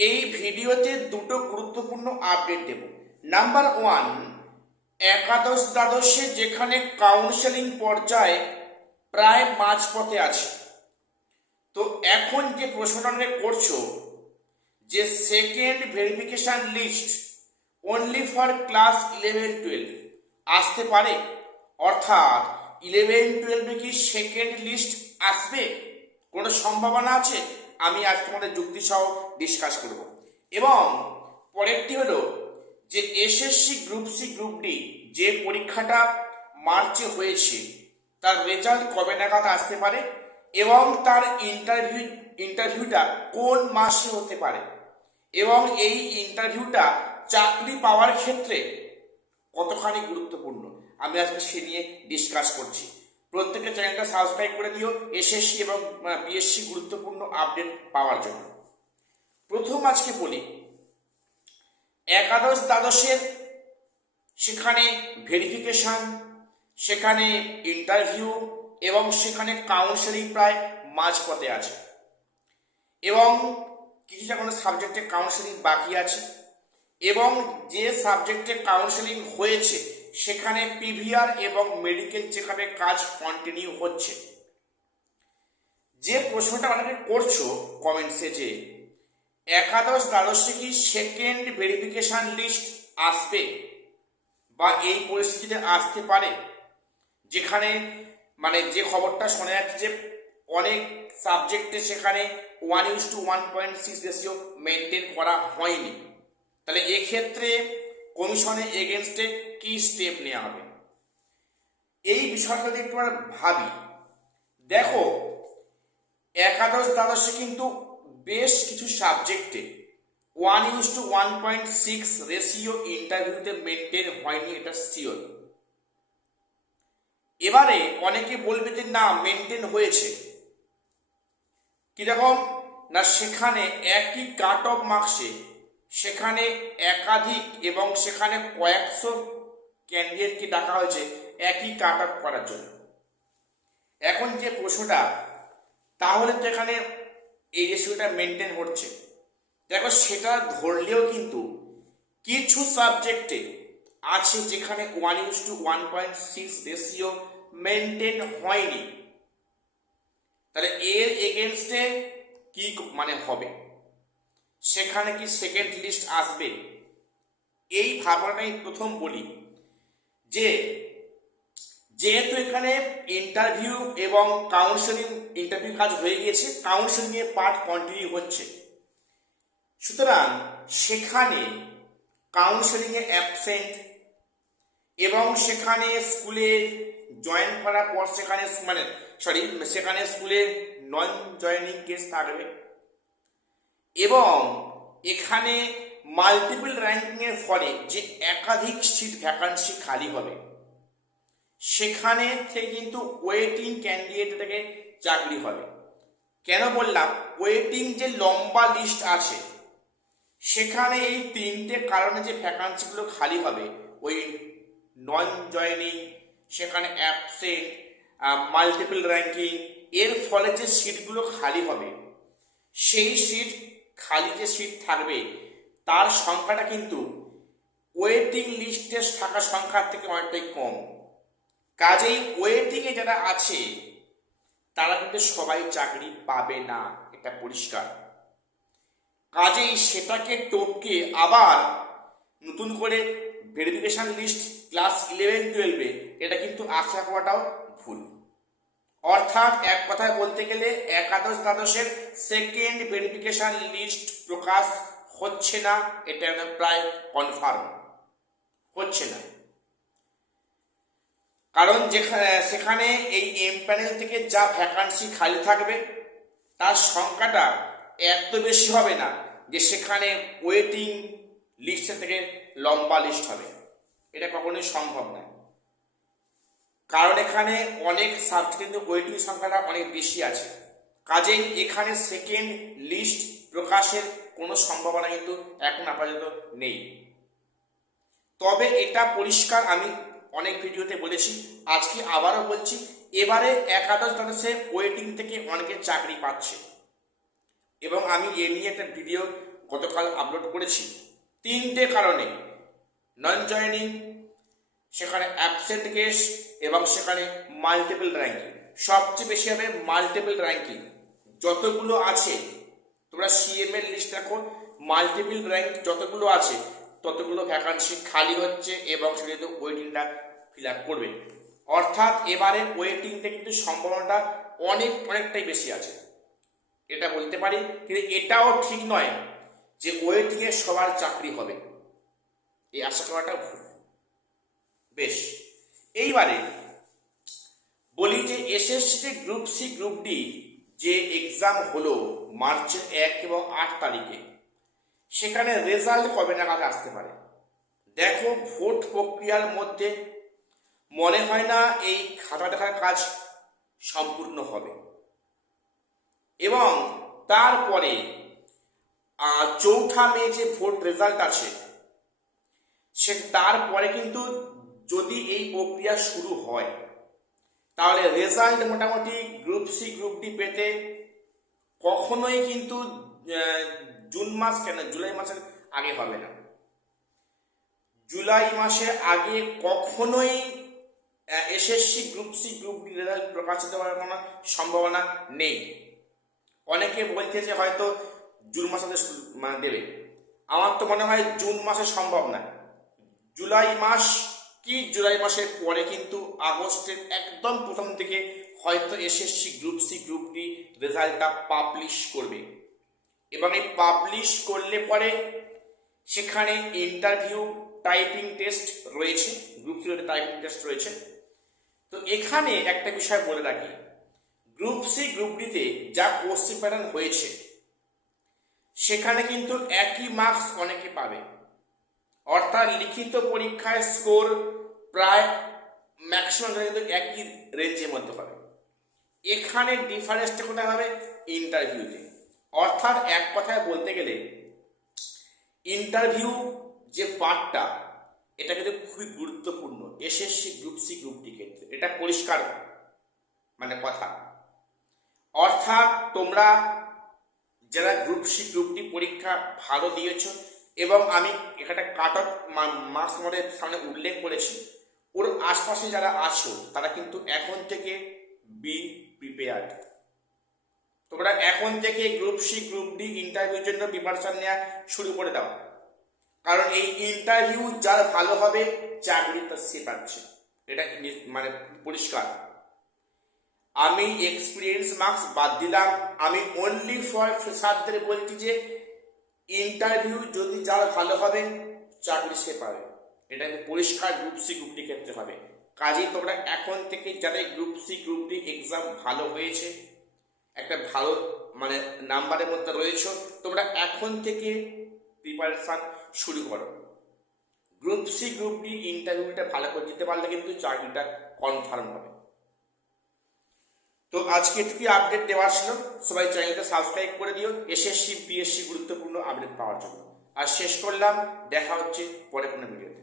এই ভিডিওতে দুটো গুরুত্বপূর্ণ আপডেট দেব। নাম্বার ওয়ান, একাদশ দ্বাদশে যেখানে কাউন্সেলিং পর্যায়ে প্রায় মাঝপথে আছে, তো এখন যে প্রশ্নটা করছো যে second verification list only for class 11-12 আসতে পারে, অর্থাৎ 11-12 কি সেকেন্ড লিস্ট আসবে, কোনো সম্ভাবনা আছে? আমি আজ তোমাদের যুক্তি সহ ডিসকাস করব। এবং পরেরটি হলো যে SSC group C group D যে পরীক্ষাটা মার্চে হয়েছে তার রেজাল্ট কবে নাগাদ আসতে পারে এবং তার ইন্টারভিউটা কোন মাসে হতে পারে এবং এই ইন্টারভিউটা চাকরি পাওয়ার ক্ষেত্রে কতখানি গুরুত্বপূর্ণ, আমি আজকে সে নিয়ে ডিসকাস করছি। প্রত্যেকের চ্যানেলটা সাবস্ক্রাইব করে দিও এসএসসি এবং বিএসসি গুরুত্বপূর্ণ আপডেট পাওয়ার জন্য। প্রথম আজকে বলি, একাদশ দ্বাদশের সেখানে ভেরিফিকেশন, সেখানে ইন্টারভিউ এবং সেখানে কাউন্সেলিং প্রায় মাঝপথে আছে এবং কিছুটা কোনো সাবজেক্টে কাউন্সেলিং বাকি আছে এবং যে সাবজেক্টে কাউন্সেলিং হয়েছে সেখানে পিভিআর এবং মেডিকেল চেকআপের কাজ কন্টিনিউ হচ্ছে। যে প্রশ্নটা অনেকে করছো কমেন্টসে যে একাদশ দ্বাদশে কি সেকেন্ড ভেরিফিকেশন লিস্ট আসবে বা এই পরিস্থিতিতে আসতে পারে, যেখানে যে খবরটা শোনা যাচ্ছে যে অনেক সাবজেক্টে সেখানে 1:1.6 রেশিও মেনটেন করা হয়নি, তাহলে এক্ষেত্রে কমিশনের এগেনস্টে কি স্টেপ নেওয়া হবে? এই বিষয়টা যদি একটু আমরা ভাবি, দেখো একাদশ দ্বাদশে কিন্তু বেশ কিছু সাবজেক্টে 1:1.6 রেশিও ইন্টারভিউতে মেনটেন হয়নি, এটা শিওর। এবারে অনেকে বলবে যে না, মেনটেন হয়েছে। কিরকম না, সেখানে একই কাট অফ মার্কসে সেখানে একাধিক এবং সেখানে কয়েকশো ক্যান্ডিডেটকে ডাকা হয়েছে একই কাট অফ করার জন্য। এখন যে প্রশ্নটা, তাহলে তো এখানে এই রেশিওটা মেনটেন হচ্ছে। দেখো সেটা ধরলেও কিন্তু কিছু সাবজেক্টে আছে যেখানে 1:1.6 রেশিও মেনটেন হয়নি, তাহলে এর এগেনস্টে কি হবে, সেখানে কি সেকেন্ড লিস্ট আসবে? এই ভাবনাটাই প্রথম বলি যে যেহেতু এখানে ইন্টারভিউ এবং কাউন্সেলিং, ইন্টারভিউ কাজ হয়ে গিয়েছে, কাউন্সেলিং এর পার্ট কন্টিনিউ হচ্ছে, সুতরাং সেখানে কাউন্সেলিং এ অ্যাবসেন্ট এবং সেখানে স্কুলে জয়েন করার পর সেখানে সেখানে স্কুলে নন জয়েনিং কেস থাকবে এবং এখানে মাল্টিপল র্যাঙ্কিং এর ফলে যে একাধিক সিট ভ্যাকান্সি খালি হবে, সেখানে থেকে কিন্তু ওয়েটিং ক্যান্ডিডেট থেকে চাকরি হবে। কেন বললাম? ওয়েটিং যে লম্বা লিস্ট আছে, সেখানে এই তিনটে কারণে যে ভ্যাকান্সিগুলো খালি হবে, ওই নন জয়েনিং, সেখানে অ্যাবসেন্ট, মাল্টিপল র্যাঙ্কিং, এর ফলে যে সিটগুলো খালি হবে, সেই সিট খালি যে সিট থাকবে তার সংখ্যাটা কিন্তু ওয়েটিং লিস্টে থাকা সংখ্যার থেকে অনেকটাই কম। কাজেই ওয়েটিংয়ে যারা আছে তারা কিন্তু সবাই চাকরি পাবে না, এটা পরিষ্কার। কাজেই সেটাকে টপকে আবার নতুন করে ভেরিফিকেশন লিস্ট ক্লাস 11-12 এটা কিন্তু আশা করাটাও ভুল। অর্থাৎ এক কথায় বলতে গেলে একাদশ দ্বাদশের সেকেন্ড ভেরিফিকেশন লিস্ট প্রকাশ হচ্ছে না, এটা প্রায় কনফার্ম হচ্ছে না। কারণ সেখানে এই এম প্যানেল থেকে যা ভ্যাকান্সি খালি থাকবে তার সংখ্যাটা এত বেশি হবে না যে সেখানে ওয়েটিং লিস্টের থেকে লম্বা লিস্ট হবে, এটা কখনোই সম্ভব নয়। কারণ এখানে অনেক সাবজেক্ট ওয়েটিং সংখ্যাটা অনেক বেশি আছে, কাজেই এখানে সেকেন্ড লিস্ট প্রকাশের কোনো সম্ভাবনা কিন্তু এখন আপাতত নেই। তবে এটা পরিষ্কার, আমি অনেক ভিডিওতে বলেছি, আজকে আবারও বলছি, এবারে একাদশ দ্বাদশে ওয়েটিং থেকে অনেকে চাকরি পাচ্ছে এবং আমি এ নিয়ে একটা ভিডিও গতকাল আপলোড করেছি। 3টে কারণে নন জয়েনিং, সেখানে অ্যাবসেন্ট কেস এবং সেখানে মাল্টিপল র্যাঙ্কিং। সবচেয়ে বেশি হবে মাল্টিপল র্যাঙ্কিং। যতগুলো আছে তোমরা সিএম এর লিস্ট দেখো, মাল্টিপল র্যাঙ্ক যতগুলো আছে ততগুলো ভ্যাকান্সি খালি হচ্ছে এবং সেগুলো ওয়েটিংটা ফিল আপ করবে। অর্থাৎ এবারে ওয়েটিংটা কিন্তু সম্ভাবনাটা অনেকটাই বেশি আছে, এটা বলতে পারি। কিন্তু এটাও ঠিক নয় যে ওয়েটিংয়ে সবার চাকরি হবে, এই আশা করাটা ভুল। বেশ, এইবারে বলি যে SSC group C group D যে এক্সাম হলো মার্চের 1 এবং 8 তারিখে, সেখানে রেজাল্ট কবে নাগাদ আসতে পারে? দেখো, ভোট প্রক্রিয়ার মধ্যে মনে হয় না এই খাতা দেখার কাজ সম্পূর্ণ হবে, এবং তারপরে 4 মে যে ভোট রেজাল্ট আছে, সে তারপরে কিন্তু যদি এই প্রক্রিয়া শুরু হয় তাহলে রেজাল্ট মোটামুটি গ্রুপ সি গ্রুপ ডি পেতে কখনোই কিন্তু জুন মাস কেন জুলাই মাসের আগে হবে না। জুলাই মাসের আগে কখনোই SSC group C group D result প্রকাশিত হওয়ার কোনো সম্ভাবনা নেই। অনেকে বলছে যে হয়তো জুন মাসে দেবে, আমার তো মনে হয় জুন মাসে সম্ভব না। জুলাই মাস কি জুলাই মাসের পরে কিন্তু আগস্টের একদম প্রথম থেকে হয়তো SSC group C group D রেজাল্টটা পাবলিশ করবে, এবং এই পাবলিশ করলে পরে সেখানে ইন্টারভিউ টাইপিং টেস্ট রয়েছে, গ্রুপ সিতে টাইপিং টেস্ট রয়েছে। তো এখানে একটা বিষয় বলে রাখি, গ্রুপ সি গ্রুপ ডিতে যা কোশ্চেন প্যাটার্ন হয়েছে সেখানে কিন্তু একই মার্কস অনেকে পাবে, অর্থাৎ লিখিত পরীক্ষায় স্কোর প্রায় ম্যাক্সিমাম কিন্তু একই রেঞ্জের মধ্যে পাবে। এখানে ডিফারেন্সটা কোথায় হবে? ইন্টারভিউতে। অর্থাৎ এক কথায় বলতে গেলে ইন্টারভিউ যে পার্টটা, এটা কিন্তু খুবই গুরুত্বপূর্ণ SSC group C group D ক্ষেত্রে, এটা পরিষ্কার মানে কথা। অর্থাৎ তোমরা যারা গ্রুপ সি গ্রুপ ডি পরীক্ষা ভালো দিয়েছ, এবং আমি এখানে কাট অফ মার্কস মডেল সামনে উল্লেখ করেছি, ওর আশপাশে যারা আছো তারা কিন্তু এখন থেকে বি প্রিপেয়ার্ড। তোমরা এখন থেকে গ্রুপ সি গ্রুপ ডি ইন্টারভিউর জন্য প্রিপারেশন নেওয়া শুরু করে দাও, কারণ এই ইন্টারভিউ যার ভালো হবে চাকরি তার সে পাচ্ছে, এটা মানে পরিষ্কার। আমি এক্সপিরিয়েন্স মার্কস বাদ দিলাম, আমি অনলি ফর ফ্রেশারদের বলছি যে ইন্টারভিউ যদি যার ভালো হবে চাকরি সে পাবে, এটা পরিষ্কার গ্রুপ সি গ্রুপ ডি ক্ষেত্রে হবে। কাজেই তোমরা এখন থেকে যাদের group C group D exam ভালো হয়েছে, একটা ভালো মানে নাম্বারের মধ্যে রয়েছে, তোমরা এখন থেকে প্রিপারেশন শুরু করো। গ্রুপ সি গ্রুপ ডি ইন্টারভিউটা ভালো করে দিতে পারলে কিন্তু চাকরিটা কনফার্ম হবে। তো আজকে এটুকুই আপডেট দেওয়ার ছিল, সবাই চ্যানেলটা সাবস্ক্রাইব করে দিও এসএসসি পিএসসি গুরুত্বপূর্ণ আপডেট পাওয়ার জন্য। আর শেষ করলাম, দেখা হচ্ছে পরে কোনো ভিডিওতে।